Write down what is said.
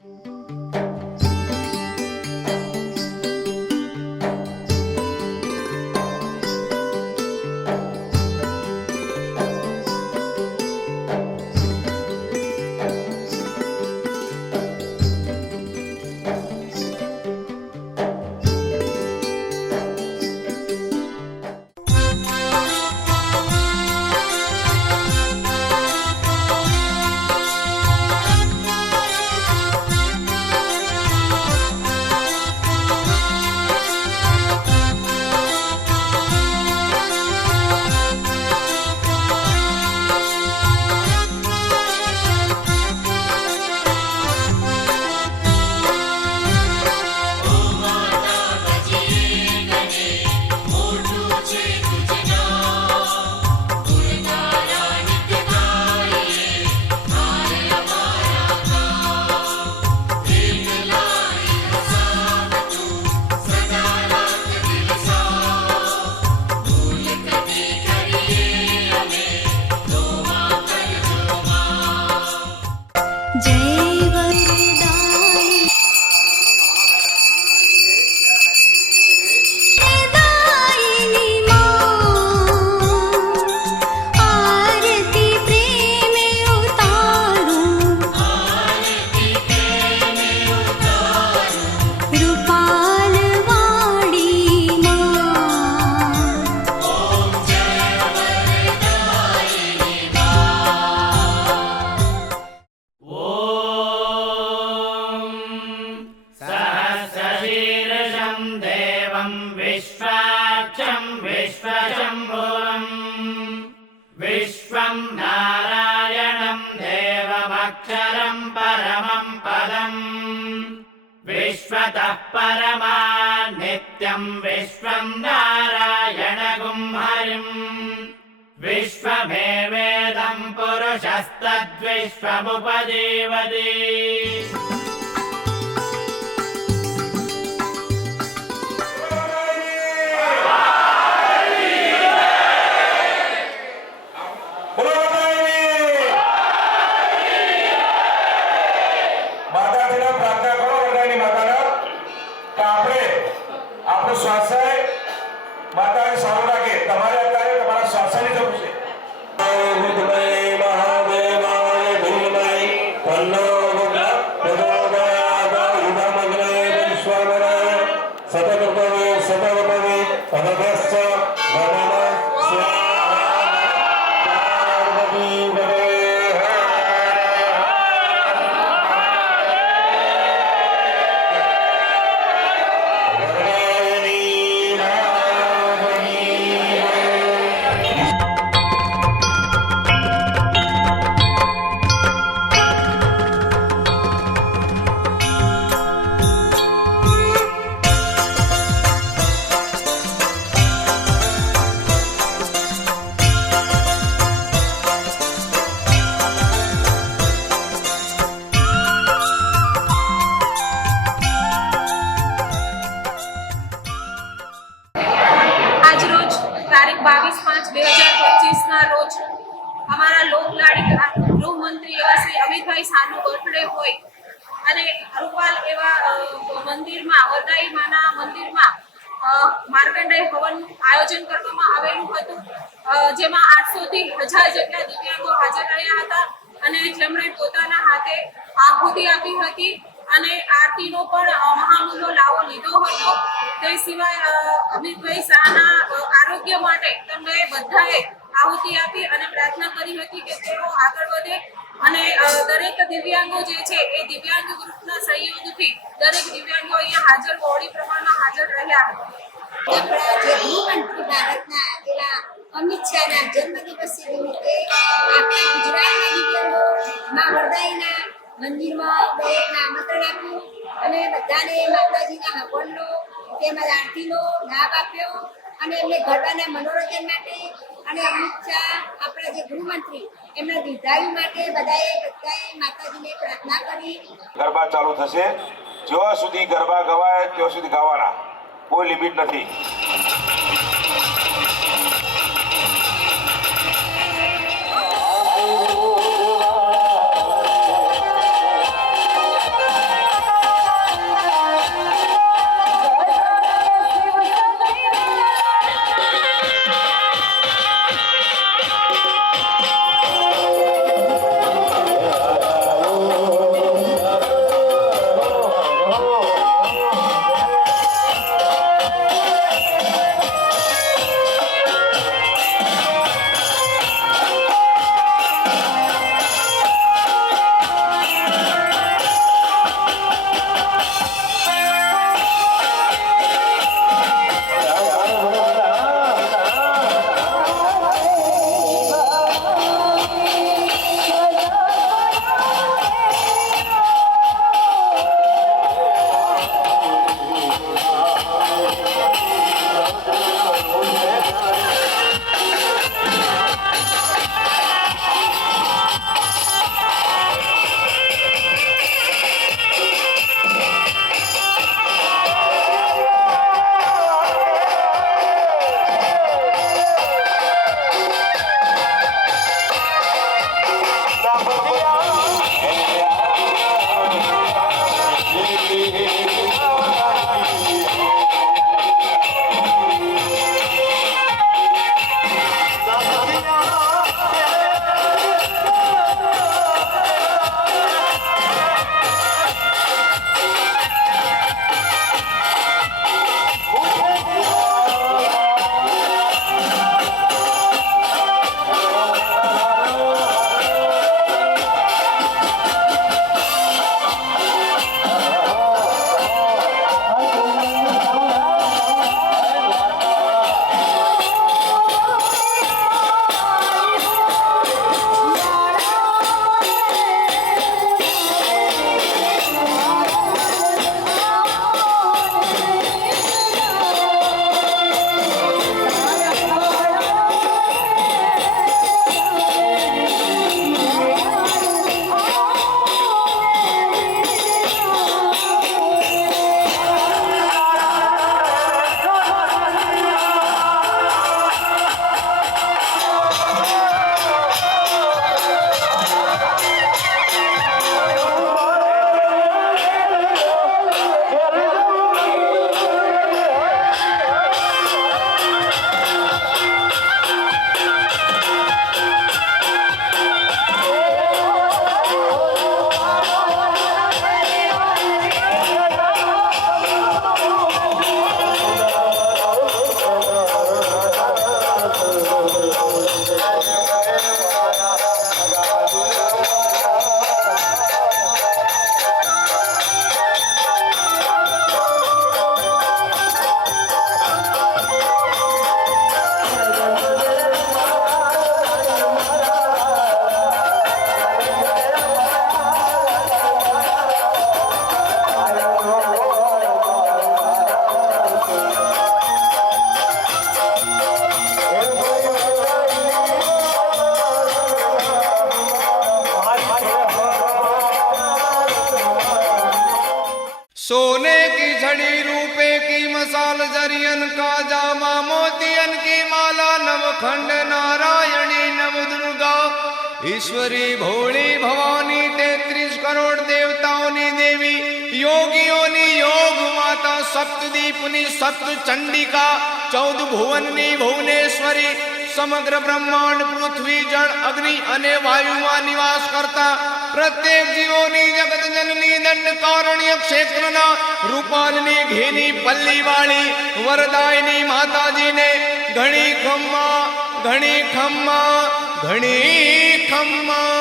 જય पदम्। विश्वतः परमा नित्यम् विश्वम् नारायणगुम् हरिम्। विश्वमेवेदम् पुरुषस्तद्विश्वमुपजीवति બાવીસ પાંચ બે હજાર પચીસના રોજ અમારા લોકલાડી ગૃહમંત્રી એવા શ્રી અમિતભાઈ શાહનું બર્થડે હોય અને રૂપાલ એવા મંદિરમાં, વરદાઈ માના મંદિરમાં માર્કંડેય હવનનું આયોજન કરવામાં આવેલું હતું જેમાં આઠસો થી હજાર જેટલા દિવ્યાંગો હાજર રહ્યા હતા અને જેમણે પોતાના હાથે આહુતિ આપી હતી. અને આરતીનો પણ અ, મહામૂલો લાવો લીધો હતો. તે સિવાય અમિતભાઈ શાહના આરોગ્ય માટે તમને બધાએ આહુતિ આપી અને પ્રાર્થના કરી હતી કે તેઓ આગળ વધે. અને દરેક દિવ્યાંગો જે છે એ દિવ્યાંગ ગ્રુપના સહયોગથી દરેક દિવ્યાંગો અહીંયા હાજર બહોળી પ્રમાણમાં હાજર રહ્યા હતા. અમિત શાહના મંદિરમાં દરેકને આમંત્રણ આપ્યું અને બધાને માતાજીના હવનનો તેમજ આરતીનો લાભ આપ્યો અને એમને ગરબાના મનોરંજન માટે અને અમિત એમના દીર્ઘાયુ માટે બધાએ બધાએ માતાજીને પ્રાર્થના કરી. ગરબા ચાલુ થશે. જ્યાં સુધી ગરબા ગવાય ત્યાં સુધી ગાવાના. કોઈ લિમિટ નથી. लाल जरियन का जामा मोतियन की माला नवखंड नारायणी नव दुर्गा ईश्वरी भोली भवानी तेत्रीस करोड़ देवताओनी देवी યોગીઓની યોગ માતા સપ્તદીપની સપ્ત ચંડિકા ચૌદ ભુવનની ભુવનેશ્વરી સમગ્ર બ્રહ્માંડ પૃથ્વી જળ અગ્નિ અને વાયુમાં નિવાસ કરતા પ્રત્યેક જીવોની જગત જનની દંડ કારણ્ય ક્ષેત્રના રૂપાલની ઘેની પલ્લીવાળી વરદાયની માતાજીને ઘણી ખમ્મા ઘણી ખમ્મા ઘણી ખમ્મા.